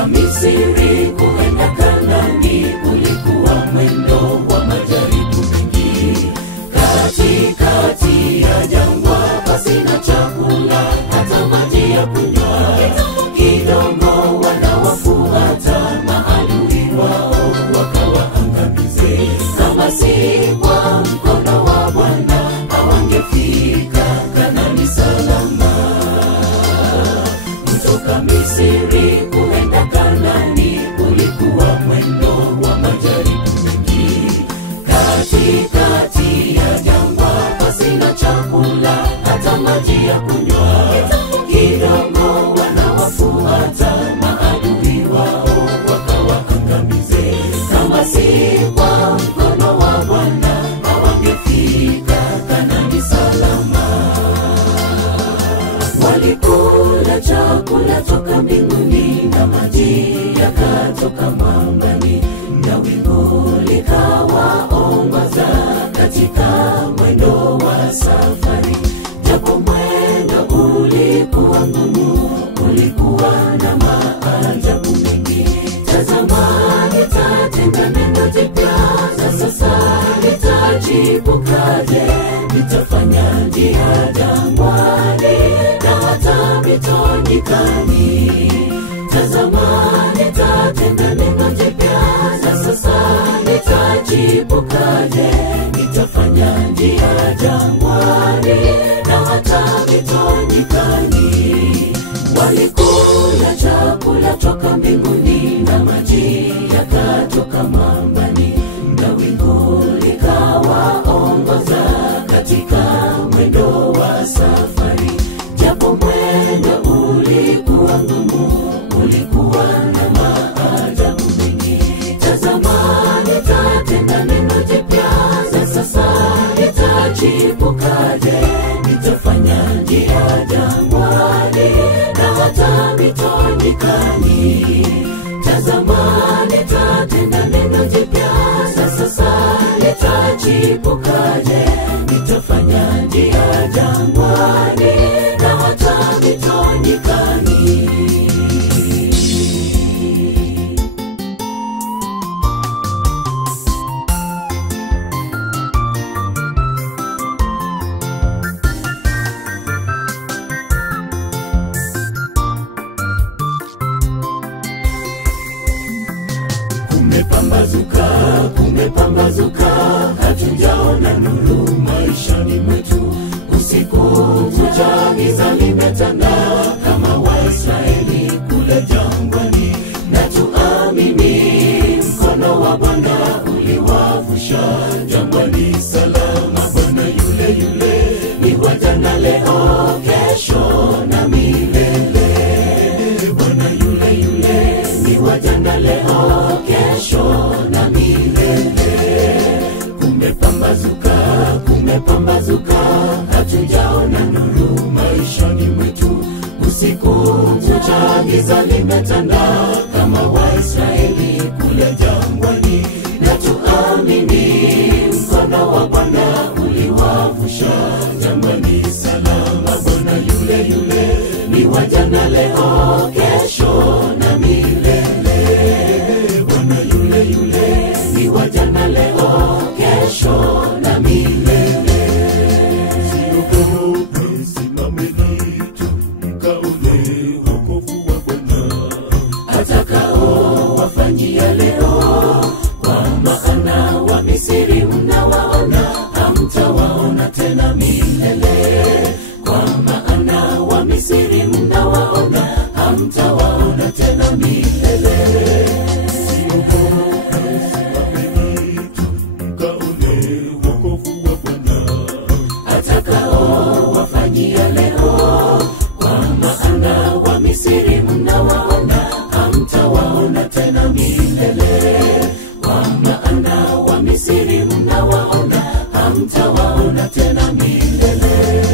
Kutoka Misri kuenda Kanaani kulikuwa mwendo wa majaribu mengi. Katikati ya jangwa pasina chakula hata maji ya kunywa, kidogo wanawafuata maadui wao wakawaangamize. Kama si kwa mkono wa Bwana hawangefika Kanaani salama. Kutoka Misri kuenda Kanaani kulikuwa mwendo wa majaribu mengi. Katikati ya jangwa pasina chakula hata maji ya kunywa, kidogo wanawafuata maadui wao wakawaangamize. Kama si kwa mkono wa Bwana hawangefika Kanaani salama. Walikula chakula toka mbinguni na maji yakatoka mwambani, na wingu likawaongoza katika mwendo wa safari. Japo mwendo ulikuwa ngumu, ulikuwa na maajabu mengi. Tazama, nitatenda neno jipya, sasa litachipukaje. Nitafanya njia jangwani na hata mito nyikani. Tazama, nitatenda neno jipya, sasa litachipukaje. Nitafanya njia jangwani na hata mito nyikani. Walikula chakula toka mbinguni na maji yakatoka mwambani, na wingu likawaongoza katika mwendo wa safari. Japo mwendo ulikuwa ngumu, ulikuwa na maajabu mengi. Tazama, nitatenda neno jipya, sasa litachipukaje. Nitafanya njia jangwani na hata mito nyikani. Tazama, nitatenda neno jipya, sasa litachipukaje. Nitafanya njia jangwani na hata mito nyikani. Kumepambazuka, hatujaona nuru maishani mwetu. Usiku kucha giza limetanda kama Waisraeli kule jangwani. Na tuamini mkono wa Bwana uliwavusha jangwani salama. Bwana yule yule ni wa jana, leo, kesho na milele. Bwana yule yule ni wa jana, leo, kesho na milele. Kumepambazuka, hatujaona nuru maishani mwetu. Usiku kucha giza limetanda kama Waisraeli kule jangwani. Na tuamini mkono wa Bwana uliwavusha jangwani salama. Bwana yule yule ni wa jana, leo, kesho na milele. Bwana yule yule ni wa jana, leo, kesho na milele. Siogope, simameni tu mkaone wokovu wa Bwana atakao wafanyia leo. Kwa maana wa Misri mnawaona, hamtawaona tena milele. Kwa maana wa Misri mnawaona, hamtawaona tena milele. Atakao wafanyia leo. Kwa maana wa Misri mnawaona, hamtawaona tena milele. Kwa maana wa Misri mnawaona, hamtawaona tena milele.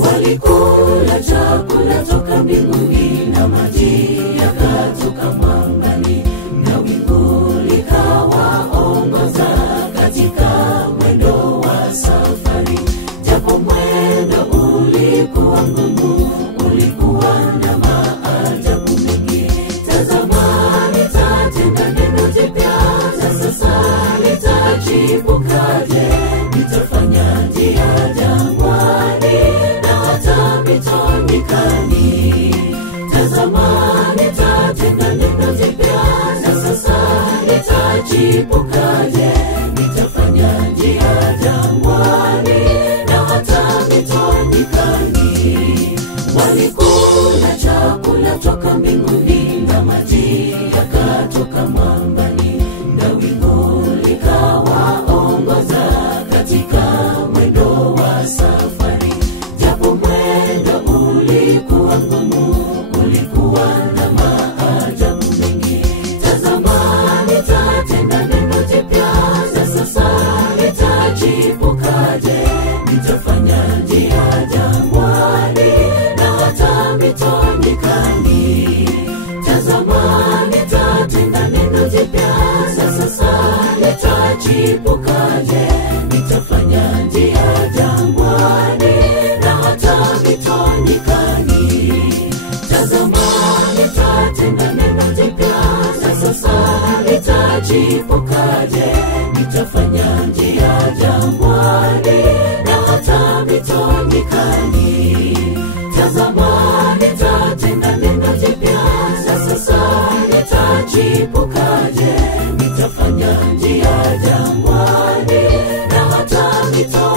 Walikula chakula toka mbinguni na maji yakatoka mwambani, na wingu likawaongoza katika mwendo wa safari. Japo mwendo ulikuwa ngumu, ulikuwa na maajabu mengi. Tazama, mito nyikani. Tazama nitatenda neno jipya, sasa nitachipukaje. Nitafanya njia jangwani na hata mito